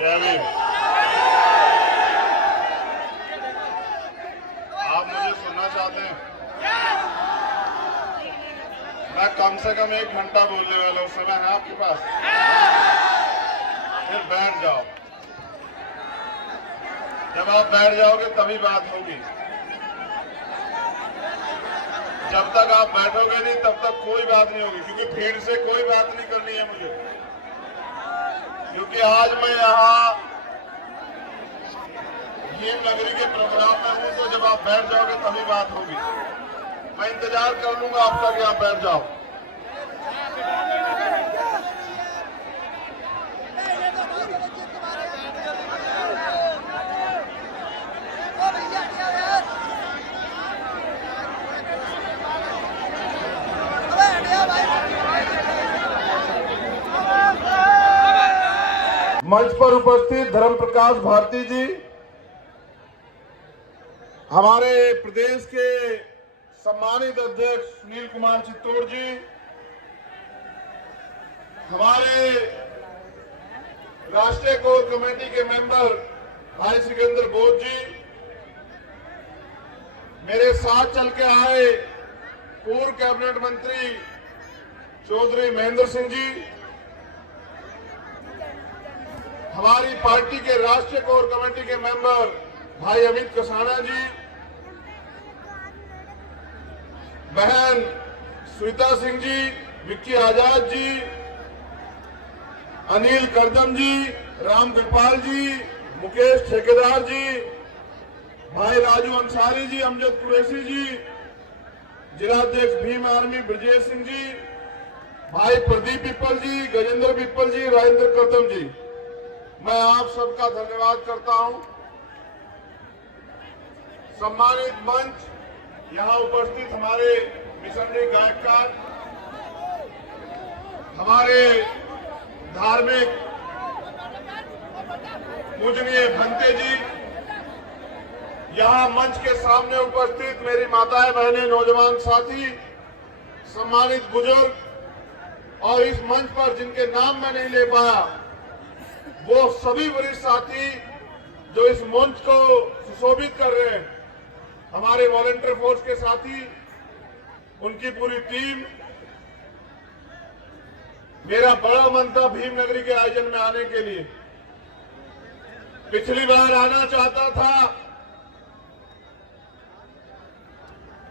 जय भीम। आप मुझे सुनना चाहते हैं? मैं कम से कम 1 घंटा बोलने वाला हूँ। समय है आपके पास? फिर बैठ जाओ। जब आप बैठ जाओगे तभी बात होगी। जब तक आप बैठोगे नहीं तब तक कोई बात नहीं होगी, क्योंकि भीड़ से कोई बात नहीं करनी है मुझे। क्योंकि आज मैं यहाँ भीम नगरी के प्रोग्राम में हूँ, तो जब आप बैठ जाओगे तभी बात होगी। मैं इंतजार कर लूंगा आपका कि आप बैठ जाओ। मंच पर उपस्थित धर्म प्रकाश भारती जी, हमारे प्रदेश के सम्मानित अध्यक्ष सुनील कुमार चित्तौड़ जी, हमारे राष्ट्रीय कोर कमेटी के मेंबर भाई सिकंदर बोध जी, मेरे साथ चल के आए पूर्व कैबिनेट मंत्री चौधरी महेंद्र सिंह जी, हमारी पार्टी के राष्ट्रीय कोर कमेटी के मेंबर भाई अमित कसाना जी, बहन श्वेता सिंह जी, विक्की आजाद जी, अनिल करदम जी, राम गोपाल जी, मुकेश ठेकेदार जी, भाई राजू अंसारी जी, अमजद कुरैशी जी, जिलाध्यक्ष भीम आर्मी ब्रजेश सिंह जी, भाई प्रदीप पिप्पल जी, गजेंद्र पिप्पल जी, राजेंद्र करदम जी, मैं आप सबका धन्यवाद करता हूं। सम्मानित मंच, यहां उपस्थित हमारे मिशनरी गायककार, हमारे धार्मिक पूजनीय भंते जी, यहां मंच के सामने उपस्थित मेरी माताएं बहनें, नौजवान साथी, सम्मानित बुजुर्ग, और इस मंच पर जिनके नाम मैं नहीं ले पाया वो सभी वरिष्ठ साथी जो इस मंच को सुशोभित कर रहे हैं, हमारे वॉलंटियर फोर्स के साथी, उनकी पूरी टीम। मेरा बड़ा मन था भीम नगरी के आयोजन में आने के लिए। पिछली बार आना चाहता था,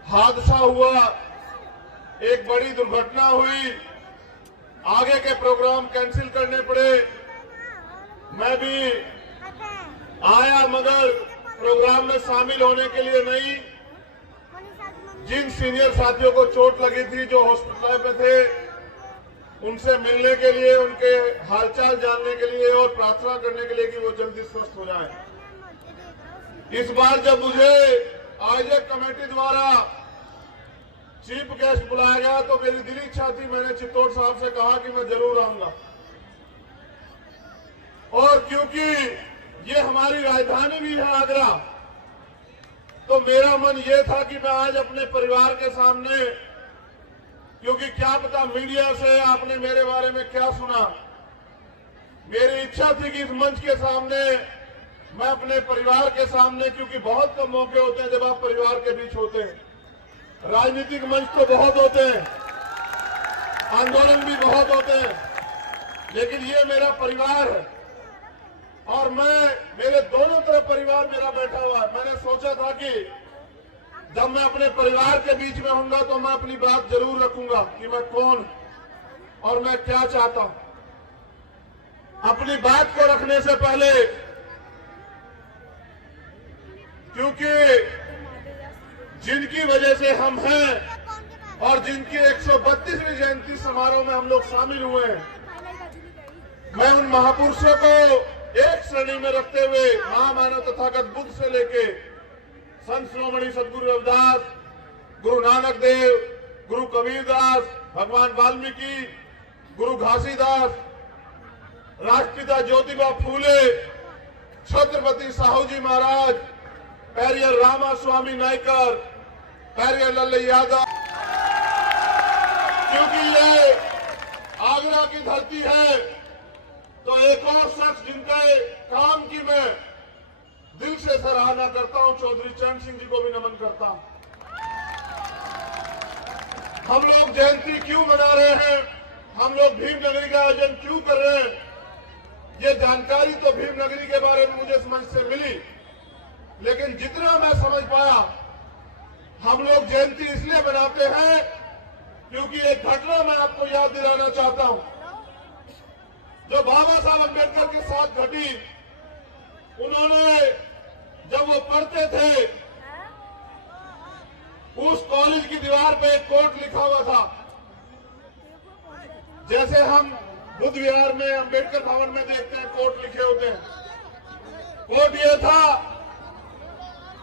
हादसा हुआ, एक बड़ी दुर्घटना हुई, आगे के प्रोग्राम कैंसिल करने पड़े। मैं भी आया मगर प्रोग्राम में शामिल होने के लिए नहीं। जिन सीनियर साथियों को चोट लगी थी, जो हॉस्पिटल में थे, उनसे मिलने के लिए, उनके हालचाल जानने के लिए और प्रार्थना करने के लिए कि वो जल्दी स्वस्थ हो जाए। इस बार जब मुझे आयोजक कमेटी द्वारा चीफ गेस्ट बुलाया गया तो मेरी दिली इच्छा थी, मैंने चित्तौड़ साहब से कहा कि मैं जरूर आऊंगा। और क्योंकि ये हमारी राजधानी भी है आगरा, तो मेरा मन ये था कि मैं आज अपने परिवार के सामने, क्योंकि क्या पता मीडिया से आपने मेरे बारे में क्या सुना, मेरी इच्छा थी कि इस मंच के सामने मैं अपने परिवार के सामने, क्योंकि बहुत कम मौके होते हैं जब आप परिवार के बीच होते हैं। राजनीतिक मंच तो बहुत होते हैं, आंदोलन भी बहुत होते हैं, लेकिन ये मेरा परिवार है और मेरे दोनों तरफ परिवार मेरा बैठा हुआ है। मैंने सोचा था कि जब मैं अपने परिवार के बीच में होऊंगा तो मैं अपनी बात जरूर रखूंगा कि मैं कौन और मैं क्या चाहता हूं। अपनी बात को रखने से पहले, क्योंकि जिनकी वजह से हम हैं और जिनकी 132वीं जयंती समारोह में हम लोग शामिल हुए हैं, मैं उन महापुरुषों को एक श्रेणी में रखते हुए महामानव तथागत बुद्ध से लेके संत शिरोमणि सदगुरु रविदास, गुरु नानक देव, गुरु कबीरदास, भगवान वाल्मीकि, गुरु घासीदास, राष्ट्रपिता ज्योतिबा फूले, छत्रपति साहू जी महाराज, पेरियर रामा स्वामी नायकर, पेरियर लल्ले यादव, क्योंकि ये आगरा की धरती है तो एक और शख्स जिनके काम की मैं दिल से सराहना करता हूं, चौधरी चरण सिंह जी को भी नमन करता हूं। हम लोग जयंती क्यों मना रहे हैं, हम लोग भीमनगरी का आयोजन क्यों कर रहे हैं, ये जानकारी तो भीमनगरी के बारे में मुझे समझ से मिली, लेकिन जितना मैं समझ पाया, हम लोग जयंती इसलिए मनाते हैं क्योंकि एक घटना मैं आपको याद दिलाना चाहता हूं, जो बाबा साहब अम्बेडकर के साथ घटी। उन्होंने जब वो पढ़ते थे, उस कॉलेज की दीवार पे एक कोट लिखा हुआ था, जैसे हम बुद्ध विहार में अम्बेडकर भवन में देखते हैं कोट लिखे होते हैं। कोट ये था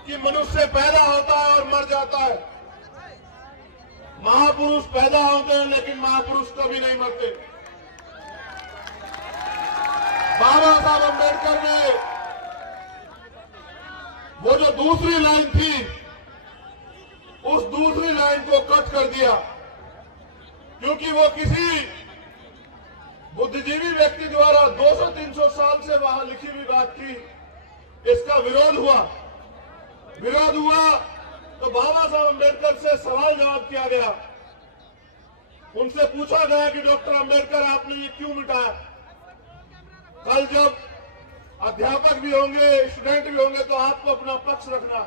कि मनुष्य पैदा होता है और मर जाता है, महापुरुष पैदा होते हैं लेकिन महापुरुष कभी नहीं मरते। बाबा साहब अम्बेडकर ने वो जो दूसरी लाइन थी, उस दूसरी लाइन को कट कर दिया, क्योंकि वो किसी बुद्धिजीवी व्यक्ति द्वारा 200-300 साल से वहां लिखी हुई बात थी। इसका विरोध हुआ तो बाबा साहब अम्बेडकर से सवाल जवाब किया गया। उनसे पूछा गया कि डॉक्टर अम्बेडकर, आपने ये क्यों मिटाया? कल जब अध्यापक भी होंगे, स्टूडेंट भी होंगे, तो आपको अपना पक्ष रखना।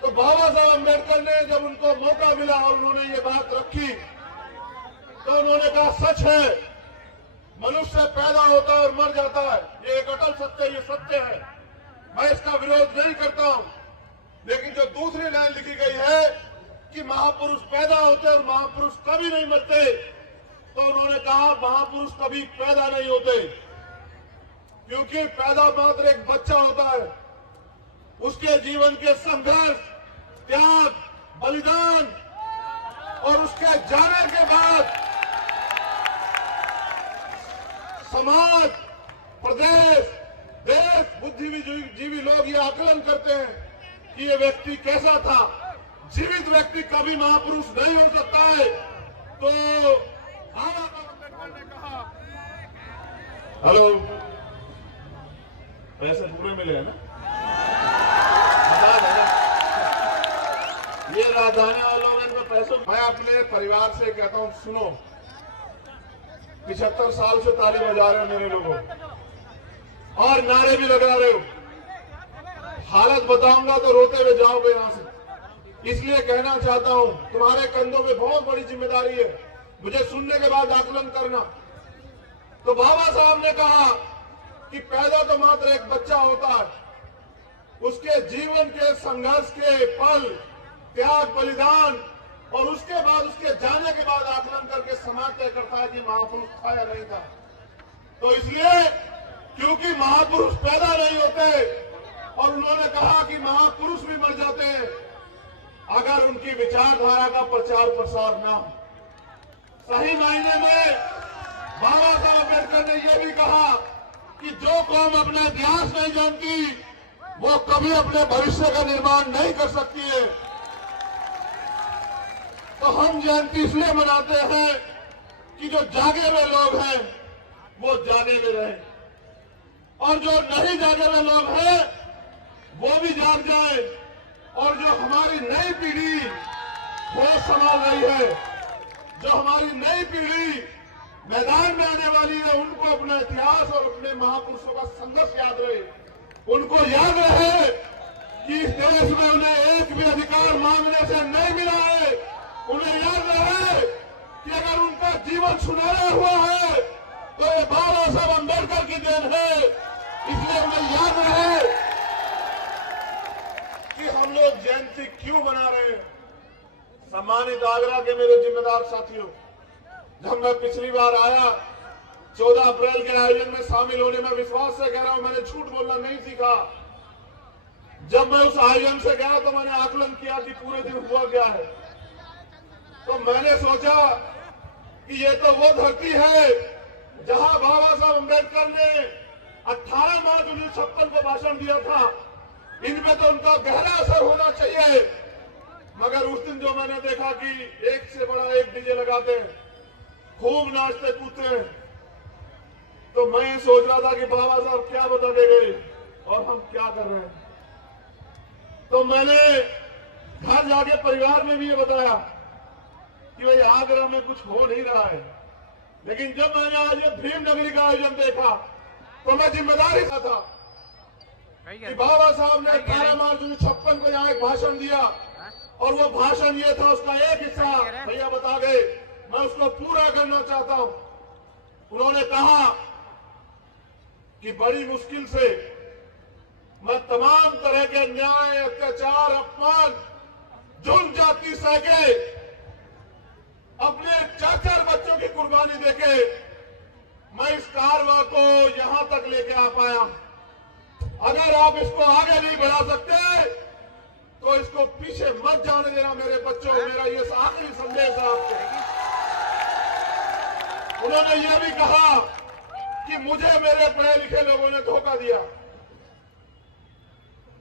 तो बाबा साहब अम्बेडकर ने जब उनको मौका मिला और उन्होंने ये बात रखी, तो उन्होंने कहा, सच है, मनुष्य पैदा होता है और मर जाता है, ये एक अटल सत्य, ये सत्य है, मैं इसका विरोध नहीं करता हूं। लेकिन जो दूसरी लाइन लिखी गई है कि महापुरुष पैदा होते और महापुरुष कभी नहीं मरते, तो उन्होंने कहा महापुरुष कभी पैदा नहीं होते, क्योंकि पैदा मात्र एक बच्चा होता है, उसके जीवन के संघर्ष, त्याग, बलिदान और उसके जाने के बाद समाज, प्रदेश, देश, बुद्धिजीवी लोग ये आकलन करते हैं कि ये व्यक्ति कैसा था। जीवित व्यक्ति कभी महापुरुष नहीं हो सकता है। तो बाबा साहब अम्बेडकर ने कहा, हेलो, पैसे पूरे मिले हैं ना? ये राजधानी वालों ने इनको पैसों। मैं अपने परिवार से कहता हूं, सुनो, 75 साल से ताली बजा रहे हो मेरे लोगों और नारे भी लगा रहे हो। हालत बताऊंगा तो रोते हुए जाओगे यहां से। इसलिए कहना चाहता हूं, तुम्हारे कंधों में बहुत बड़ी जिम्मेदारी है, मुझे सुनने के बाद आकलन करना। तो बाबा साहब ने कहा कि पैदा तो मात्र एक बच्चा होता है, उसके जीवन के संघर्ष के पल, त्याग, बलिदान और उसके बाद, उसके जाने के बाद आकलन करके समाज तय करता है कि महापुरुष था या नहीं था। तो इसलिए क्योंकि महापुरुष पैदा नहीं होते और उन्होंने कहा कि महापुरुष भी मर जाते हैं अगर उनकी विचारधारा का प्रचार प्रसार ना हो। सही मायने में बाबा साहब अम्बेडकर ने यह भी कहा कि जो कौम अपना इतिहास नहीं जानती, वो कभी अपने भविष्य का निर्माण नहीं कर सकती है। तो हम जयंती इसलिए मनाते हैं कि जो जागे हुए लोग हैं वो जागे हुए रहे, और जो नहीं जागे हुए लोग हैं वो भी जाग जाए, और जो हमारी नई पीढ़ी होश संभाल रही है, जो हमारी नई पीढ़ी मैदान में आने वाली है, उनको अपना इतिहास और अपने महापुरुषों का संघर्ष याद रहे। उनको याद रहे कि इस देश में उन्हें एक भी अधिकार मांगने से नहीं मिला है। उन्हें याद रहे कि अगर उनका जीवन सुनहरा हुआ है तो ये बाबा साहब अम्बेडकर की देन है। इसलिए उन्हें याद रहे कि हम लोग जयंती क्यों मना रहे हैं। सम्मानित आगरा के मेरे जिम्मेदार साथियों, जब मैं पिछली बार आया 14 अप्रैल के आयोजन में शामिल होने में, विश्वास से कह रहा हूं, मैंने झूठ बोलना नहीं सीखा। जब मैं उस आयोजन से गया तो मैंने आकलन किया कि पूरे दिन हुआ क्या है। तो मैंने सोचा कि ये तो वो धरती है जहां बाबा साहब अम्बेडकर ने 18 मार्च 1956 को भाषण दिया था। इनमें तो उनका गहरा असर होना चाहिए, मगर उस दिन जो मैंने देखा कि एक से बड़ा एक डीजे लगाते हैं, खूब नाचते कूदते हैं, तो मैं ये सोच रहा था कि बाबा साहब क्या बता के गए और हम क्या कर रहे हैं। तो मैंने घर जाके परिवार में भी ये बताया कि भाई आगरा में कुछ हो नहीं रहा है, लेकिन जब मैंने आज ये भीम नगरी का आयोजन देखा तो मैं जिम्मेदारी का था कि बाबा साहब ने 18 मार्च 1956 को यहाँ एक भाषण दिया और वो भाषण ये था, उसका एक हिस्सा भैया बता गए, मैं उसको पूरा करना चाहता हूं। उन्होंने कहा कि बड़ी मुश्किल से मैं तमाम तरह के अन्याय, अत्याचार, अपमान, जुल्म, जाति सह के अपने 4 बच्चों की कुर्बानी देके मैं इस कारवां को यहां तक लेके आ पाया। अगर आप इसको आगे नहीं बढ़ा सकते तो इसको पीछे मत जाने देना मेरे बच्चों। मेरा ये आखिरी संदेश है आपको। उन्होंने ये भी कहा कि मुझे मेरे पढ़े लिखे लोगों ने धोखा दिया।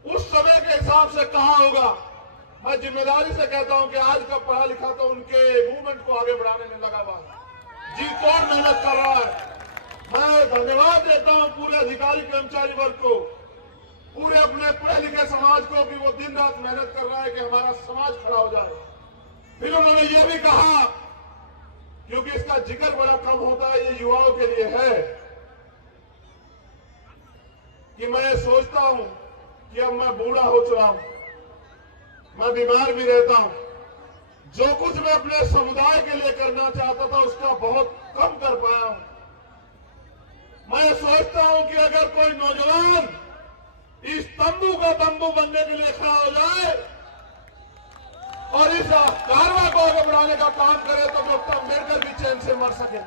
उस समय के हिसाब से कहा होगा। मैं जिम्मेदारी से कहता हूं कि आज का पढ़ा लिखा तो उनके मूवमेंट को आगे बढ़ाने में लगा हुआ है, जी तोड़ मेहनत कर रहा है। मैं धन्यवाद देता हूं पूरे अधिकारी कर्मचारी वर्ग को, पूरे अपने पढ़े लिखे समाज को कि वो दिन रात मेहनत कर रहा है कि हमारा समाज खड़ा हो जाए। फिर उन्होंने ये भी कहा, क्योंकि इसका जिक्र बड़ा कम होता है, ये युवाओं के लिए है, कि मैं सोचता हूं कि अब मैं बूढ़ा हो चुका हूं, मैं बीमार भी रहता हूं, जो कुछ मैं अपने समुदाय के लिए करना चाहता था उसका बहुत कम कर पाया हूं। मैं सोचता हूं कि अगर कोई नौजवान इस तंबू का तंबू बनने के लिए खड़ा हो जाए और इस कारवां को आगे बढ़ाने का काम करे तो डॉक्टर अम्बेडकर भी चैन से मर सके।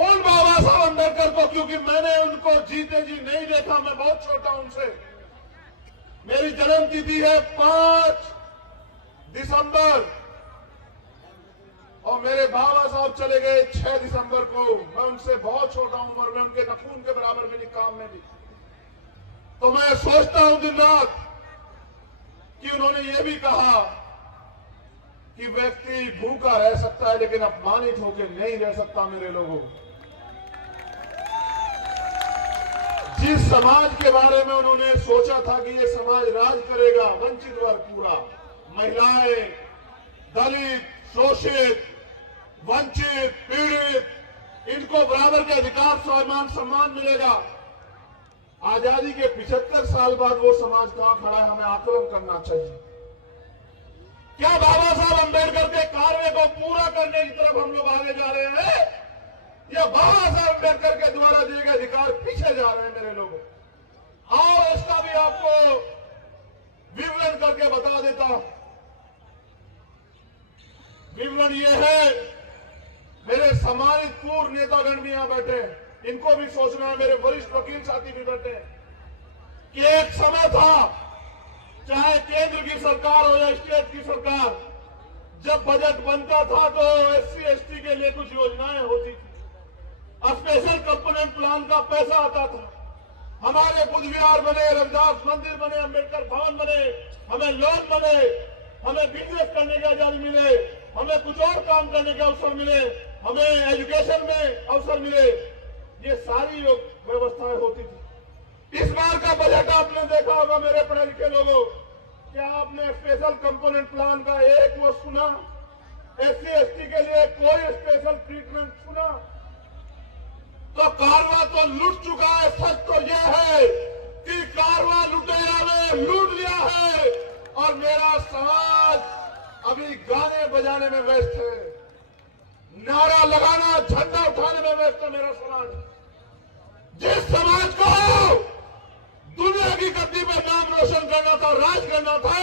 उन बाबा साहब अम्बेडकर को, क्योंकि मैंने उनको जीते जी नहीं देखा, मैं बहुत छोटा हूं उनसे। मेरी जन्म तिथि है 5 दिसंबर और मेरे बाबा साहब चले गए 6 दिसंबर को। मैं उनसे बहुत छोटा हूं और मैं उनके नखून के बराबर भी नहीं, काम में भी। तो मैं सोचता हूं दिन रात कि उन्होंने ये भी कहा कि व्यक्ति भूखा रह सकता है लेकिन अपमानित होकर नहीं रह सकता। मेरे लोगों, जिस समाज के बारे में उन्होंने सोचा था कि ये समाज राज करेगा, वंचित वर्ग पूरा, महिलाएं, दलित, शोषित, वंचित, पीड़ित, इनको बराबर के अधिकार, स्वाभिमान, सम्मान मिलेगा। आजादी के 75 साल बाद वो समाज कहां खड़ा है, हमें आकलन करना चाहिए। क्या बाबा साहब अम्बेडकर के कार्य को पूरा करने की तरफ हम लोग आगे जा रहे हैं या बाबा साहब अम्बेडकर के द्वारा दिए गए अधिकार पीछे जा रहे हैं? मेरे लोगों, और इसका भी आपको विवरण करके बता देता हूं। विवरण ये है, मेरे सम्मानित पूर्व नेतागण भी यहां बैठे हैं, इनको भी सोचना है, मेरे वरिष्ठ वकील साथी भी बैठे हैं, कि एक समय था, चाहे केंद्र की सरकार हो या स्टेट की सरकार, जब बजट बनता था तो SC ST के लिए कुछ योजनाएं होती थी, स्पेशल कंपोनेंट प्लान का पैसा आता था, हमारे बुद्ध विहार बने, रविदास मंदिर बने, अम्बेडकर भवन बने, हमें लोन बने, हमें बिजनेस करने की आजादी मिले, हमें कुछ और काम करने के अवसर मिले, हमें एजुकेशन में अवसर मिले, ये सारी व्यवस्थाएं होती थी। इस बार का बजट आपने देखा होगा मेरे पढ़े लिखे लोगों, क्या आपने स्पेशल कंपोनेंट प्लान का एक वो सुना? SC ST के लिए कोई स्पेशल ट्रीटमेंट सुना? तो कारवां तो लूट चुका है। सच तो यह है कि कारवां लुटेरा ने लूट लिया है और मेरा समाज अभी गाने बजाने में व्यस्त है, नारा लगाना, झंडा उठाने में व्यस्त है। मेरा समाज, जिस समाज को दुनिया की गद्दी पर नाम रोशन करना था, राज करना था,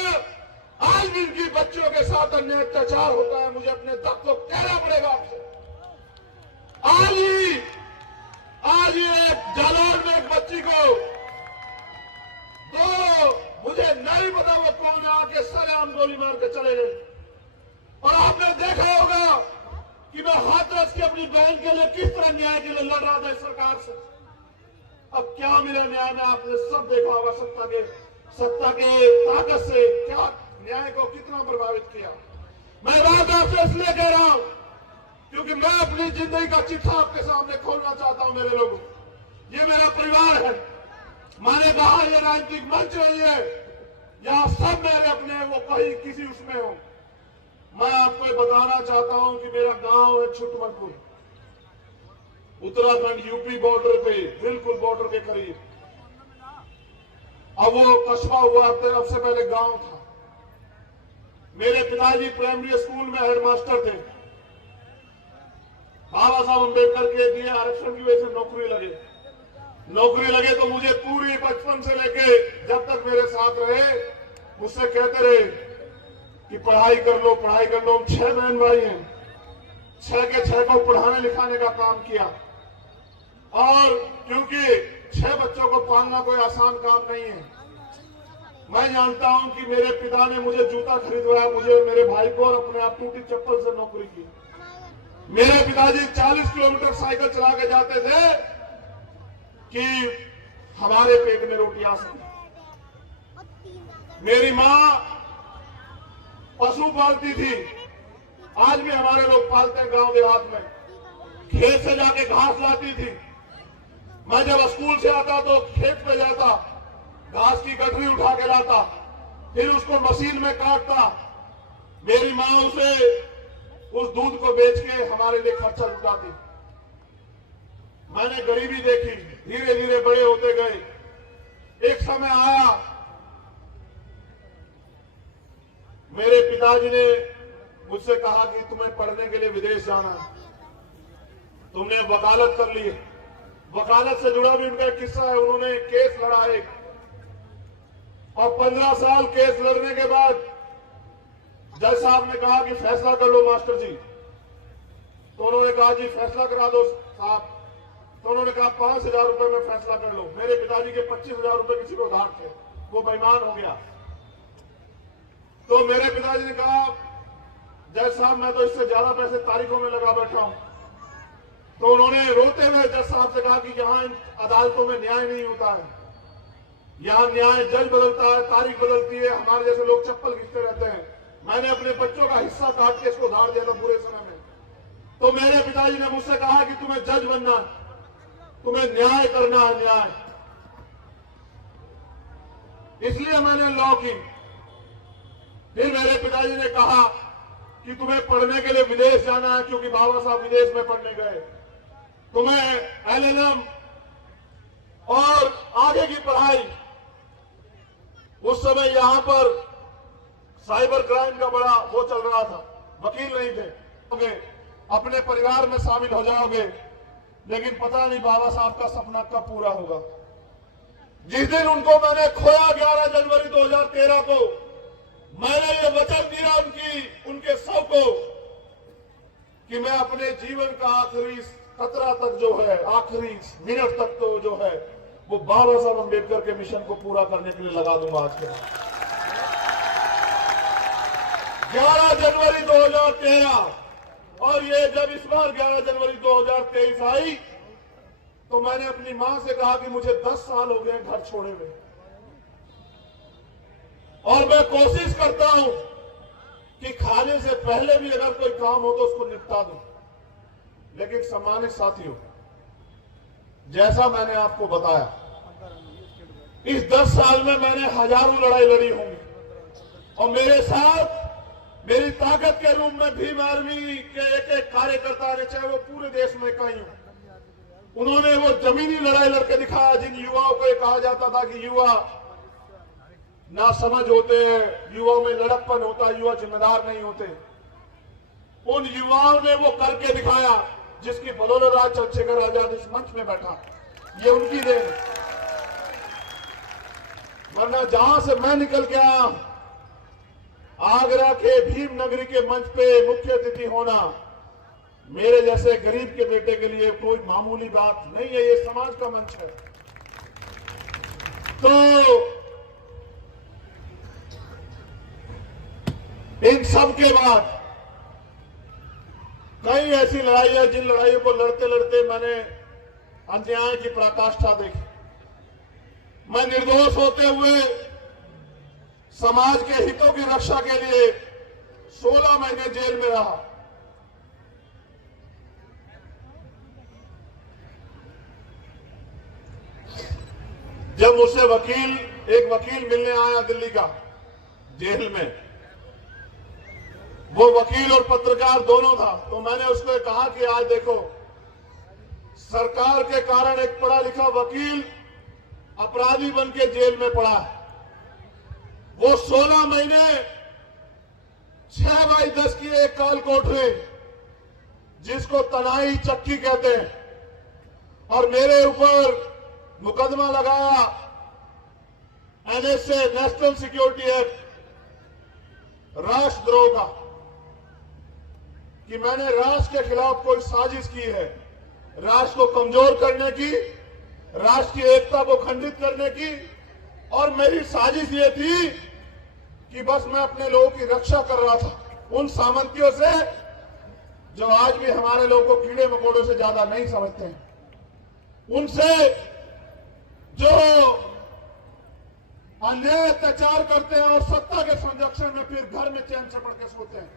आज भी इनकी बच्चियों के साथ अन्याय अत्याचार होता है। मुझे अपने दम को कहना पड़ेगा आपसे। आज ये जालौर में एक बच्ची को, तो मुझे नहीं पता वो कौन है, आके सरेआम गोली मार के चले गए। और आपने देखा होगा कि मैं हाथरस की अपनी बहन के लिए किस तरह न्याय के लिए लड़ रहा था सरकार से। अब क्या मिला न्याय में, आपने सब देखा होगा। सत्ता के ताकत से क्या न्याय को कितना प्रभावित किया। मैं बात आपसे इसलिए कह रहा हूं क्योंकि क्योंकि मैं अपनी जिंदगी का चिट्ठा आपके सामने खोलना चाहता हूं। मेरे लोगों, ये मेरा परिवार है। मैंने कहा ये राजनीतिक मंच नहीं है, यहां सब मेरे अपने वो कहीं किसी उसमें हो। मैं आपको ये बताना चाहता हूं कि मेरा गांव है छुटमलपुर, उत्तराखंड यूपी बॉर्डर पे, बिल्कुल बॉर्डर के करीब। अब वो कस्बा हुआ, अब से पहले गांव था। मेरे पिताजी प्राइमरी स्कूल में हेडमास्टर थे। बाबा साहब अम्बेडकर के दिए आरक्षण की वजह से नौकरी लगे तो मुझे पूरी बचपन से लेके जब तक मेरे साथ रहे मुझसे कहते रहे कि पढ़ाई कर लो, पढ़ाई कर लो। हम 6 बहन भाई हैं, 6 के 6 को पढ़ाने लिखाने का काम किया। और क्योंकि 6 बच्चों को पालना कोई आसान काम नहीं है, मैं जानता हूं कि मेरे पिता ने मुझे जूता खरीदवाया, मुझे, मेरे भाई को, और अपने आप टूटी चप्पल से नौकरी की। मेरे पिताजी 40 किलोमीटर साइकिल चला के जाते थे कि हमारे पेट में रोटी आ सके। मेरी मां पशु पालती थी, आज भी हमारे लोग पालते हैं गांव देहात में। खेत से जाके घास लाती थी। मैं जब स्कूल से आता तो खेत पे जाता, घास की गठरी उठा के लाता, फिर उसको मशीन में काटता। मेरी मां उसे, उस दूध को बेच के हमारे लिए खर्चा जुटाती। मैंने गरीबी देखी, धीरे धीरे बड़े होते गए। एक समय आया, मेरे पिताजी ने मुझसे कहा कि तुम्हें पढ़ने के लिए विदेश जाना है, तुमने वकालत कर ली है। वकालत से जुड़ा भी उनका एक किस्सा है। उन्होंने केस लड़ा एक, और 15 साल केस लड़ने के बाद जज साहब ने कहा कि फैसला कर लो मास्टर जी। तो उन्होंने कहा जी फैसला करा दो साहब। तो उन्होंने कहा 5,000 रुपए में फैसला कर लो। मेरे पिताजी के 25,000 रुपए किसी को उधार थे, वो बेईमान हो गया। तो मेरे पिताजी ने कहा जज साहब मैं तो इससे ज्यादा पैसे तारीखों में लगा बैठा हूं। तो उन्होंने रोते हुए जज साहब से कहा कि यहां इन अदालतों में न्याय नहीं होता है, यहां न्याय जज बदलता है, तारीख बदलती है, हमारे जैसे लोग चप्पल घिसते रहते हैं। मैंने अपने बच्चों का हिस्सा काट के इसको उधार दिया था बुरे समय में। तो मेरे पिताजी ने मुझसे कहा कि तुम्हें जज बनना, तुम्हें न्याय करना है, न्याय। इसलिए मैंने लॉ की। फिर मेरे पिताजी ने कहा कि तुम्हें पढ़ने के लिए विदेश जाना है, क्योंकि बाबा साहब विदेश में पढ़ने गए। तुम्हें LLM और आगे की पढ़ाई। उस समय यहां पर साइबर क्राइम का बड़ा वो चल रहा था, वकील नहीं थे। अपने परिवार में शामिल हो जाओगे, लेकिन पता नहीं बाबा साहब का सपना कब पूरा होगा। जिस दिन उनको मैंने खोया 11 जनवरी 2013 को, मैंने ये वचन दिया उनके शव को कि मैं अपने जीवन का आखिरी कतरा तक जो है, आखिरी मिनट तक तो जो है, वो बाबा साहब अम्बेडकर के मिशन को पूरा करने के लिए लगा दूंगा। आज के 11 जनवरी 2013, और ये जब इस बार 11 जनवरी 2023 आई तो मैंने अपनी मां से कहा कि मुझे 10 साल हो गए घर छोड़े हुए, और मैं कोशिश करता हूं कि खाने से पहले भी अगर कोई काम हो तो उसको निपटा दूं। लेकिन सम्मानित साथियों, जैसा मैंने आपको बताया, इस 10 साल में मैंने हजारों लड़ाई लड़ी होंगी, और मेरे साथ मेरी ताकत के रूप में भीम आर्मी के एक कार्यकर्ता ने, चाहे वो पूरे देश में कहीं हो, उन्होंने वो जमीनी लड़ाई लड़के दिखाया। जिन युवाओं को कहा जाता था कि युवा ना समझ होते हैं, युवाओं में लड़कपन होता है, युवा जिम्मेदार नहीं होते, उन युवाओं ने वो करके दिखाया, जिसकी बदौलत आज चंद्रशेखर आजाद इस मंच में बैठा। ये उनकी देन। वरना जहां से मैं निकल के आया, आगरा के भीम नगरी के मंच पे मुख्य अतिथि होना मेरे जैसे गरीब के बेटे के लिए कोई मामूली बात नहीं है। ये समाज का मंच है। तो इन सब के बाद कई ऐसी लड़ाइयां, जिन लड़ाइयों को लड़ते लड़ते मैंने अन्याय की पराकाष्ठा देखी। मैं निर्दोष होते हुए समाज के हितों की रक्षा के लिए 16 महीने जेल में रहा। जब मुझसे एक वकील मिलने आया दिल्ली का जेल में, वो वकील और पत्रकार दोनों था, तो मैंने उसको कहा कि आज देखो, सरकार के कारण एक पढ़ा लिखा वकील अपराधी बन के जेल में पड़ा है। वो 16 महीने 6x10 की एक काल कोठरी, जिसको तनाई चक्की कहते हैं, और मेरे ऊपर मुकदमा लगाया NSA, नेशनल सिक्योरिटी एक्ट, राष्ट्रद्रोह का, कि मैंने राष्ट्र के खिलाफ कोई साजिश की है, राष्ट्र को कमजोर करने की, राष्ट्र की एकता को खंडित करने की। और मेरी साजिश ये थी कि बस मैं अपने लोगों की रक्षा कर रहा था, उन सामंतियों से जो आज भी हमारे लोगों को कीड़े मकोड़ों से ज्यादा नहीं समझते हैं, उनसे जो अन्याय अत्याचार करते हैं और सत्ता के संरक्षण में फिर घर में चैन से पड़ के सोते हैं।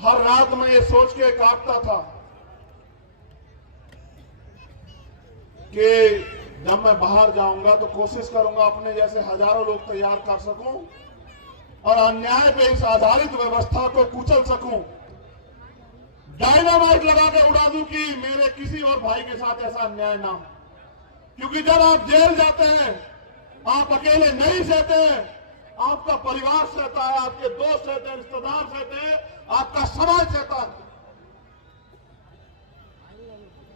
हर रात मैं ये सोच के कांपता था कि जब मैं बाहर जाऊंगा तो कोशिश करूंगा अपने जैसे हजारों लोग तैयार कर सकूं और अन्याय पे इस आधारित व्यवस्था को कुचल सकूं, डायनामाइट लगा के उड़ा दूं कि मेरे किसी और भाई के साथ ऐसा अन्याय ना हो। क्योंकि जब आप जेल जाते हैं, आप अकेले नहीं सहते हैं, आपका परिवार सहता है, आपके दोस्त सहते हैं, रिश्तेदार सहते हैं, आपका समाज सहता है।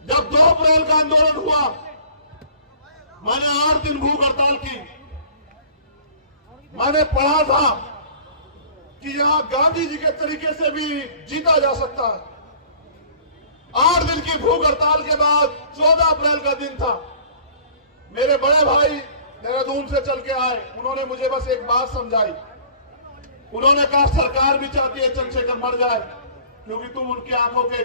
जब 2 अप्रैल का आंदोलन हुआ, मैंने 8 दिन भूख हड़ताल की। मैंने पढ़ा था कि यहां गांधी जी के तरीके से भी जीता जा सकता है। 8 दिन की भूख हड़ताल के बाद 14 अप्रैल का दिन था। मेरे बड़े भाई देहरादून से चल के आए, उन्होंने मुझे बस एक बात समझाई। उन्होंने कहा सरकार भी चाहती है चंद्रशेखर मर जाए, क्योंकि तुम उनकी आंखों के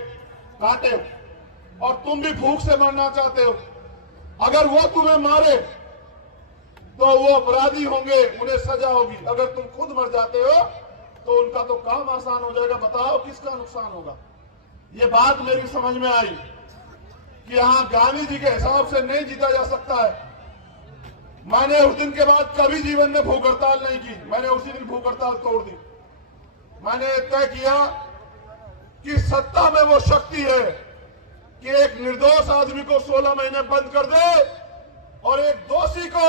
कांटे हो और तुम भी भूख से मरना चाहते हो। अगर वो तुम्हें मारे तो वो अपराधी होंगे, उन्हें सजा होगी। अगर तुम खुद मर जाते हो तो उनका तो काम आसान हो जाएगा। बताओ किसका नुकसान होगा। ये बात मेरी समझ में आई कि यहां गांधी जी के हिसाब से नहीं जीता जा सकता है। मैंने उस दिन के बाद कभी जीवन में भूख हड़ताल नहीं की। मैंने उसी दिन भूख हड़ताल तोड़ दी। मैंने तय किया कि सत्ता में वो शक्ति है कि एक निर्दोष आदमी को 16 महीने बंद कर दे और एक दोषी को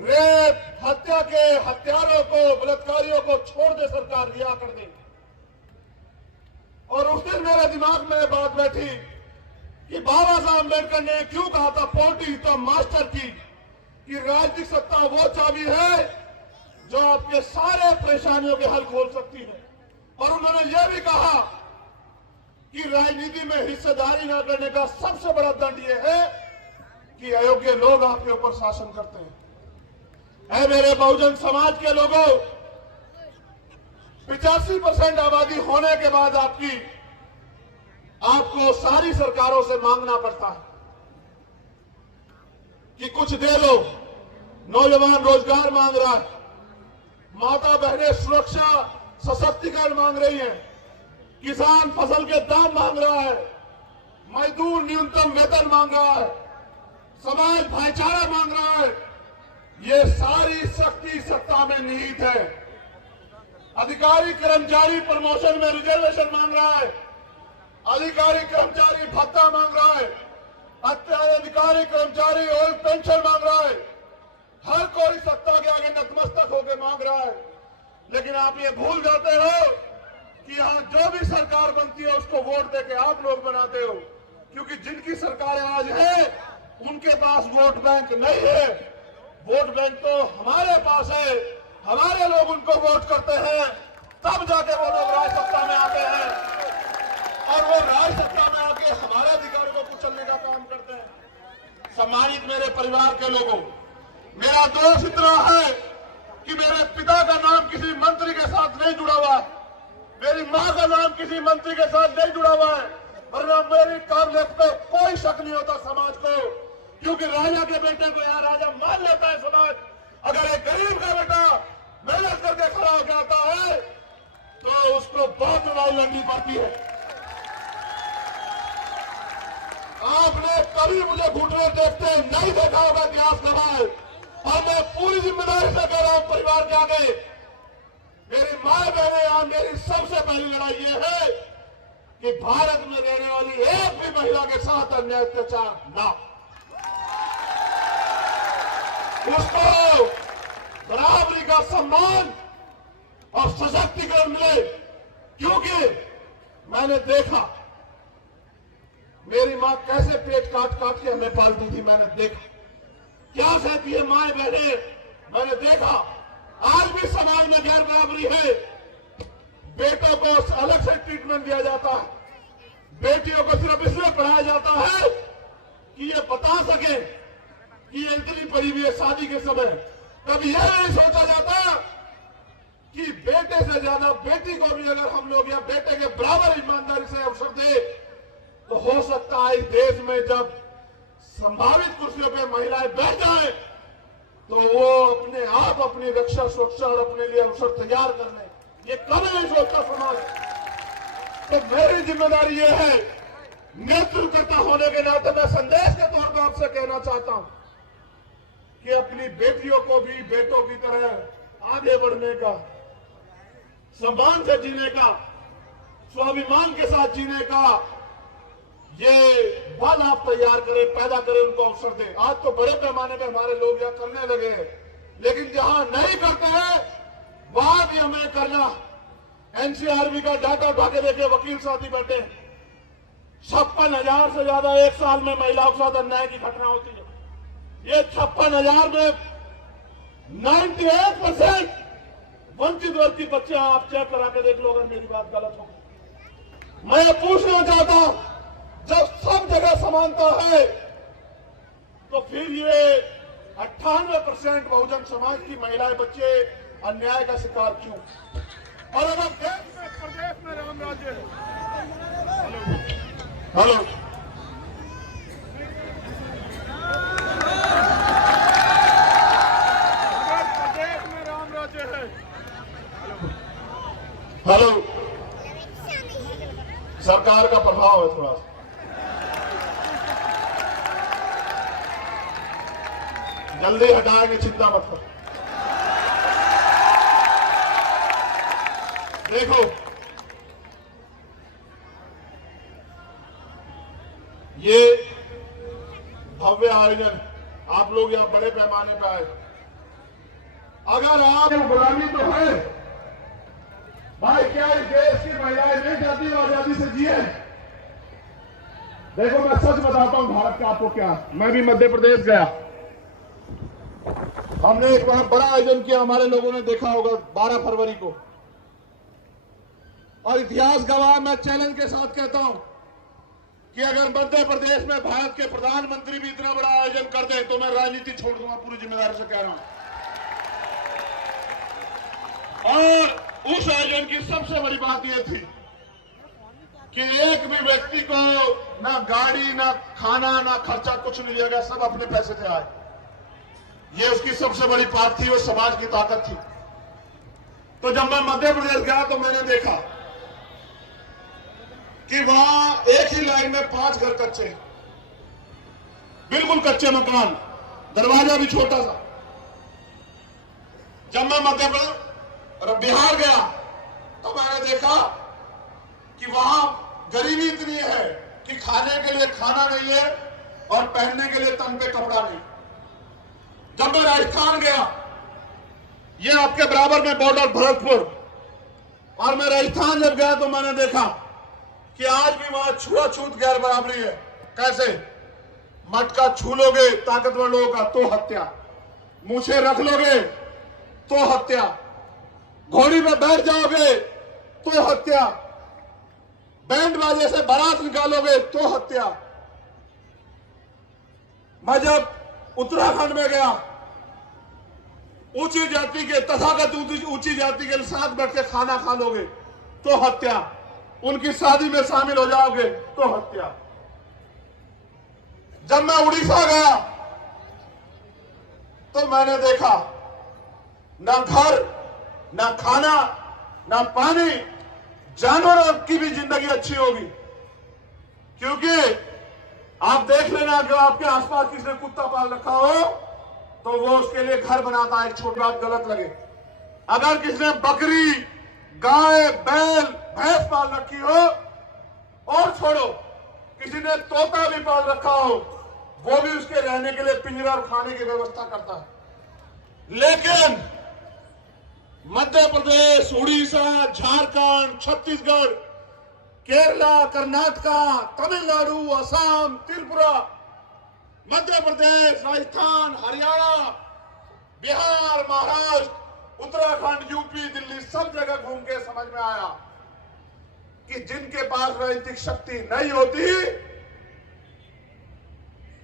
रेप, हत्या के हत्यारों को, बलात्कारियों को छोड़ दे, सरकार रिहा कर दे। और उस दिन मेरे दिमाग में बात बैठी कि बाबा साहब अम्बेडकर ने क्यों कहा था पोटी तो मास्टर की, कि राजनीतिक सत्ता वो चाबी है जो आपके सारे परेशानियों के हल खोल सकती है। और उन्होंने यह भी कहा कि राजनीति में हिस्सेदारी न करने का सबसे बड़ा दंड यह है कि अयोग्य लोग आपके ऊपर शासन करते हैं। ऐ मेरे बहुजन समाज के लोगों, 85% आबादी होने के बाद आपको सारी सरकारों से मांगना पड़ता है कि कुछ दे दो। नौजवान रोजगार मांग रहा है, माता बहनें सुरक्षा सशक्तिकरण मांग रही हैं, किसान फसल के दाम मांग रहा है, मजदूर न्यूनतम वेतन मांग रहा है, समाज भाईचारा मांग रहा है। ये सारी शक्ति सत्ता में निहित है। अधिकारी कर्मचारी प्रमोशन में रिजर्वेशन मांग रहा है, अधिकारी कर्मचारी भत्ता मांग रहा है, अधिकारी कर्मचारी ओल्ड पेंशन मांग रहा है। हर कोई सत्ता के आगे नतमस्तक होकर मांग रहा है। लेकिन आप ये भूल जाते हो कि यहां जो भी सरकार बनती है उसको वोट देके आप लोग बनाते हो, क्योंकि जिनकी सरकार आज है उनके पास वोट बैंक नहीं है। वोट बैंक तो हमारे पास है। हमारे लोग उनको वोट करते हैं, तब जाके वो लोग राज सत्ता में आते हैं और वो राज सत्ता में आके हमारे अधिकारों को कुचलने का काम करते हैं। सम्मानित मेरे परिवार के लोगों, मेरा दोष इतना है कि मेरे पिता का नाम किसी मंत्री के साथ नहीं जुड़ा हुआ है, मेरी मां का नाम किसी मंत्री के साथ नहीं जुड़ा हुआ है, वरना मेरी काबिलियत पे कोई शक नहीं होता समाज को, क्योंकि राजा के बेटे को यहाँ राजा मान लेता है समाज। अगर एक गरीब का बेटा मेहनत करके खड़ा होकर आता है तो उसको बहुत लड़ाई लड़नी पड़ती है। आपने कभी मुझे घुटने देखते नहीं देखा होगा इतिहास गवाए। और मैं पूरी जिम्मेदारी से कह रहा हूं परिवार के आगे, मेरी माँ बहने यहाँ मेरी सबसे पहली लड़ाई ये है कि भारत में रहने वाली एक भी महिला के साथ अन्याय अत्याचार ना, उसको बराबरी का सम्मान और सशक्तिकरण मिले। क्योंकि मैंने देखा मेरी मां कैसे पेट काट काट के हमें पालती थी, मैंने देखा क्या सहती है माए बहने, मैंने देखा। आज भी समाज में गैर बराबरी है, बेटों को अलग से ट्रीटमेंट दिया जाता है, बेटियों को सिर्फ इसलिए पढ़ाया जाता है कि ये बता सके कि ये इतनी पढ़ी हुई है शादी के समय। कभी यह नहीं सोचा जाता कि बेटे से ज्यादा बेटी को भी अगर हम लोग या बेटे के बराबर ईमानदारी से अवसर दे तो हो सकता है इस देश में जब संभावित कुर्सियों पे महिलाएं बैठ जाए तो वो अपने आप अपनी रक्षा सुरक्षा और अपने लिए अवसर तैयार कर लें। ये कभी नहीं सोचता समाज। तो मेरी जिम्मेदारी ये है, नेतृत्वकर्ता होने के नाते मैं संदेश के तौर पर आपसे कहना चाहता हूं कि अपनी बेटियों को भी बेटों की तरह आगे बढ़ने का, सम्मान से जीने का, स्वाभिमान के साथ जीने का ये बल आप तैयार करें, पैदा करें, उनको अवसर दें। आज तो बड़े पैमाने पर हमारे लोग यहां करने लगे हैं, लेकिन जहां नहीं करते हैं वहां भी हमें करना। एनसीआरबी का डाटा उठा के देखिए, वकील साथी बैठे, 56,000 से ज्यादा एक साल में महिलाओं के साथ अन्याय की घटना होती है। ये 56,000 में 98% वंचित वर्ग की बच्चे, आप चेक करा के देख लो अगर मेरी बात गलत हो। मैं पूछना चाहता हूं, जब सब जगह समानता है तो फिर ये 98% बहुजन समाज की महिलाएं बच्चे अन्याय का शिकार क्यों? और अगर देश में प्रदेश में राम राज्य है, हेलो अगर प्रदेश में राम राज्य है, हेलो सरकार का प्रभाव है थोड़ा सा, जल्दी हटाएंगे, चिंता मत करो। देखो ये भव्य आयोजन, आप लोग यहां बड़े पैमाने पर आए। अगर आप गुलामी तो है भाई, क्या इस देश की महिलाएं नहीं चाहती हो आजादी से जिए? देखो मैं सच बताता हूं भारत का आपको क्या, मैं भी मध्य प्रदेश गया, हमने एक बड़ा आयोजन किया, हमारे लोगों ने देखा होगा 12 फरवरी को, और इतिहास गवाह, मैं चैलेंज के साथ कहता हूं कि अगर मध्य प्रदेश में भारत के प्रधानमंत्री भी इतना बड़ा आयोजन कर दें तो मैं राजनीति छोड़ दूंगा, पूरी जिम्मेदारी से कह रहा हूं। और उस आयोजन की सबसे बड़ी बात यह थी कि एक भी व्यक्ति को ना गाड़ी, ना खाना, ना खर्चा, कुछ नहीं दिया गया, सब अपने पैसे से आए। ये उसकी सबसे बड़ी बात थी, वो समाज की ताकत थी। तो जब मैं मध्य प्रदेश गया तो मैंने देखा कि वहां एक ही लाइन में 5 घर कच्चे, बिल्कुल कच्चे मकान, दरवाजा भी छोटा सा। जब मैं मध्य प्रदेश और बिहार गया तो मैंने देखा कि वहां गरीबी इतनी है कि खाने के लिए खाना नहीं है और पहनने के लिए तन पे कपड़ा नहीं। जब मैं राजस्थान गया, ये आपके बराबर में बॉर्डर भरतपुर, और मैं राजस्थान जब गया तो मैंने देखा कि आज भी वहां छुआछूत गैर बराबरी है। कैसे? मटका छू लोगे ताकतवर लोगों का तो हत्या, मूछे रख लोगे तो हत्या, घोड़ी में बैठ जाओगे तो हत्या, बैंड बाजे से बारात निकालोगे तो हत्या। मैं जब उत्तराखंड में गया, ऊंची जाति के तथागत ऊंची जाति के साथ बैठ के खाना खा लोगे तो हत्या, उनकी शादी में शामिल हो जाओगे तो हत्या। जब मैं उड़ीसा गया तो मैंने देखा ना घर, ना खाना, ना पानी, जानवरों की भी जिंदगी अच्छी होगी, क्योंकि आप देख लेना कि आपके आसपास किसने कुत्ता पाल रखा हो तो वो उसके लिए घर बनाता है, एक छोटी बात गलत लगे। अगर किसने बकरी, गाय, बैल, भैंस पाल रखी हो, और छोड़ो किसी ने तोता भी पाल रखा हो, वो भी उसके रहने के लिए पिंजरा और खाने की व्यवस्था करता है। लेकिन मध्य प्रदेश, उड़ीसा, झारखंड, छत्तीसगढ़, केरला, कर्नाटका, तमिलनाडु, असम, त्रिपुरा, मध्य प्रदेश, राजस्थान, हरियाणा, बिहार, महाराष्ट्र, उत्तराखंड, यूपी, दिल्ली, सब जगह घूम के समझ में आया कि जिनके पास राजनीतिक शक्ति नहीं होती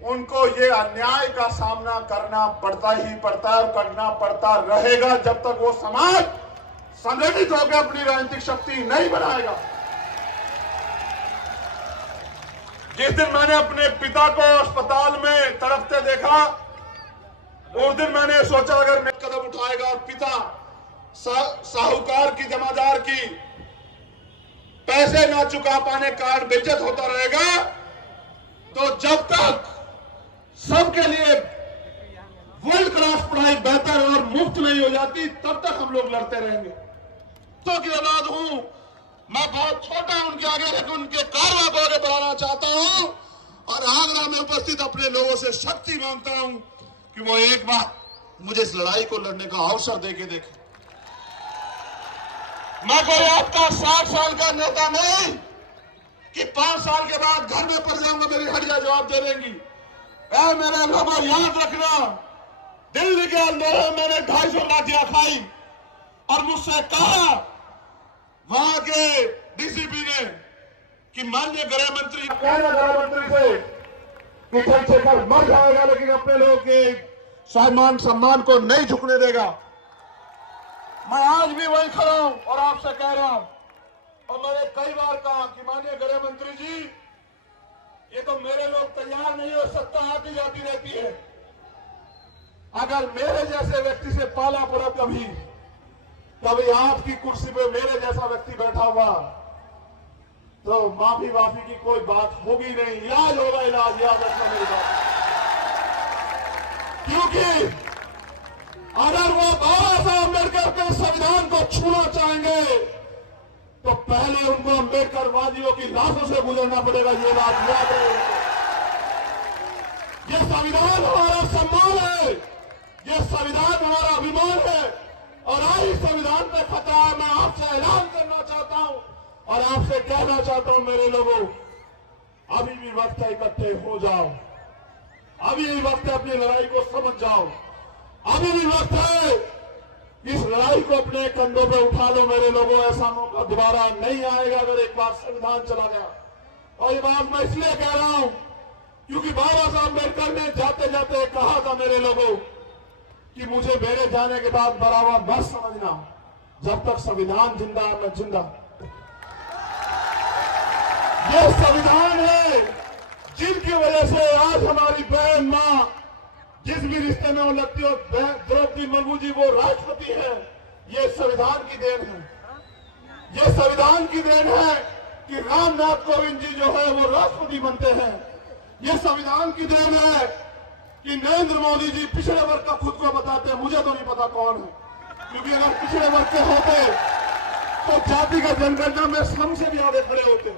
उनको ये अन्याय का सामना करना पड़ता ही पड़ता है और करना पड़ता रहेगा जब तक वो समाज संगठित होकर अपनी राजनीतिक शक्ति नहीं बनाएगा। जिस दिन मैंने अपने पिता को अस्पताल में तड़पते देखा, उस दिन मैंने सोचा अगर मैं कदम उठाएगा और पिता साहूकार की, जमादार की पैसे ना चुका पाने कारण बेइज्जत होता रहेगा, तो जब तक सबके लिए वर्ल्ड क्लास पढ़ाई बेहतर और मुफ्त नहीं हो जाती तब तक हम लोग लड़ते रहेंगे। तो की औलाद हूं मैं, बहुत छोटा हूं उनके आगे, लेकिन उनके कारवा को आगे बढ़ाना चाहता हूं और आगरा में उपस्थित अपने लोगों से शक्ति मांगता हूं कि वो एक बार मुझे इस लड़ाई को लड़ने का अवसर देके देखें। मैं कोई आपका 60 साल का नेता नहीं कि 5 साल के बाद घर में पड़ जाऊंगा, मेरी हड़िया जवाब दे देंगी। मेरे लोगों याद रखना, दिल्ली के अंदर मैंने 250 लाठियां खाई और मुझसे कहा वहां के डीसीपी ने कि माननीय गृह मंत्री, कहना गृह मंत्री से कि चंद्रशेखर मर जाएगा लेकिन अपने लोगों के सम्मान को नहीं झुकने देगा। मैं आज भी वही खड़ा हूं और आपसे कह रहा हूं, और मैंने कई बार कहा कि माननीय गृह मंत्री जी, ये तो मेरे लोग तैयार नहीं हो, सत्ता आती जाती रहती है। अगर मेरे जैसे व्यक्ति से पाला पड़ा कभी आपकी कुर्सी पे मेरे जैसा व्यक्ति बैठा हुआ तो माफी की कोई बात होगी नहीं, इलाज होगा, इलाज, याद रखना मेरी बात। क्योंकि अगर वो बाबा साहब अम्बेडकर के संविधान को छूना चाहेंगे तो पहले उनको अम्बेडकर वादियों की लाशों से गुजरना पड़ेगा, ये बात याद रहे। ये संविधान हमारा सम्मान है, ये संविधान हमारा अभिमान है और आज इस संविधान पे खतरा है। मैं आपसे ऐलान करना चाहता हूं और आपसे कहना चाहता हूं मेरे लोगों, अभी भी वक्त है, इकट्ठे हो जाओ, अभी भी वक्त है, अपनी लड़ाई को समझ जाओ, अभी भी वक्त है, इस लड़ाई को अपने कंधों पे उठा लो मेरे लोगों। ऐसा मौका दोबारा नहीं आएगा अगर एक बार संविधान चला गया। और ये बात मैं इसलिए कह रहा हूं क्योंकि बाबा साहब अम्बेडकर ने जाते जाते कहा था मेरे लोगों कि मुझे मेरे जाने के बाद बराबर मत समझना, जब तक संविधान जिंदा है मैं जिंदा। ये संविधान है जिनकी वजह से आज हमारी बहन मां जिस भी रिश्ते में वो लगती हो, द्रौपदी मुर्मू जी वो राष्ट्रपति है, ये संविधान की देन है। ये संविधान की देन है कि रामनाथ कोविंद जी जो है वो राष्ट्रपति बनते हैं। ये संविधान की देन है कि नरेंद्र मोदी जी पिछड़े वर्ग का खुद को बताते हैं, मुझे तो नहीं पता कौन है, क्योंकि अगर पिछड़े वर्ग के होते तो जातिगत जनगणना में श्रम से भी आगे खड़े होते।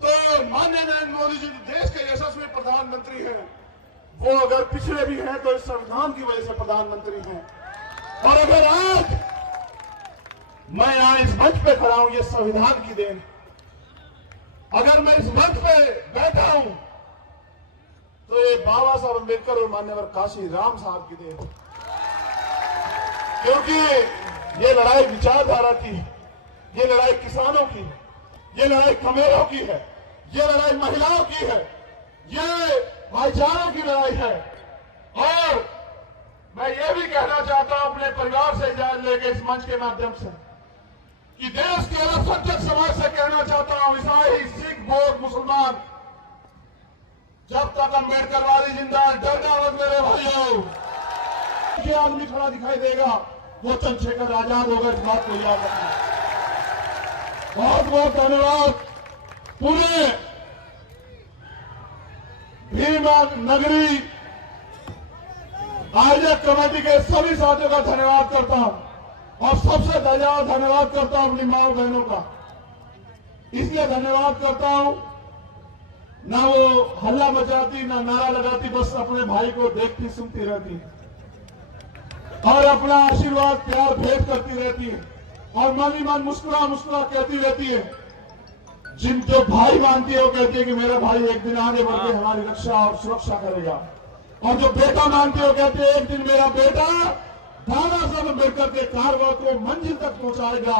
तो माननीय नरेंद्र मोदी जी देश के यशस्वी प्रधानमंत्री हैं, वो अगर पिछड़े भी हैं तो इस संविधान की वजह से प्रधानमंत्री हैं। और अगर आज मैं यहां इस मंच पे खड़ा हूं, ये संविधान की देन। अगर मैं इस मंच पे बैठा हूं तो ये बाबा साहब अम्बेडकर और मान्यवर काशी राम साहब की देन, क्योंकि ये लड़ाई विचारधारा की है, ये लड़ाई किसानों की है, ये लड़ाई कमेरों की है, ये लड़ाई महिलाओं की है, ये भाईचारों की लड़ाई है। और मैं ये भी कहना चाहता हूं अपने परिवार से इजाजत लेके इस मंच के माध्यम से कि देश के अल्पसंख्यक समाज से कहना चाहता हूं, ईसाई, सिख, बौद्ध, मुसलमान, जब तक अम्बेडकरवादी जिंदा है डरना मत मेरे भाइयों। ये आदमी खड़ा दिखाई देगा वो चंद्रशेखर आजाद होगा, इस बात को याद रखना। बहुत बहुत धन्यवाद। पूरे भीमा नगरी आयोजक कमेटी के सभी साथियों का धन्यवाद करता हूं और सबसे ज्यादा धन्यवाद करता हूं अपनी माओ बहनों का। इसलिए धन्यवाद करता हूं, ना वो हल्ला मचाती, ना नारा लगाती, बस अपने भाई को देखती सुनती रहती और अपना आशीर्वाद प्यार भेंट करती रहती है और मन ही मन मुस्कुरा मुस्कुरा कहती रहती है। जिन जो भाई मानती है वो कहती है कि मेरा भाई एक दिन आगे बढ़ के हमारी रक्षा और सुरक्षा करेगा, और जो बेटा मानती है वो कहती है एक दिन मेरा बेटा दादा साहब अम्बेडकर के कारवा को मंजिल तक पहुंचाएगा।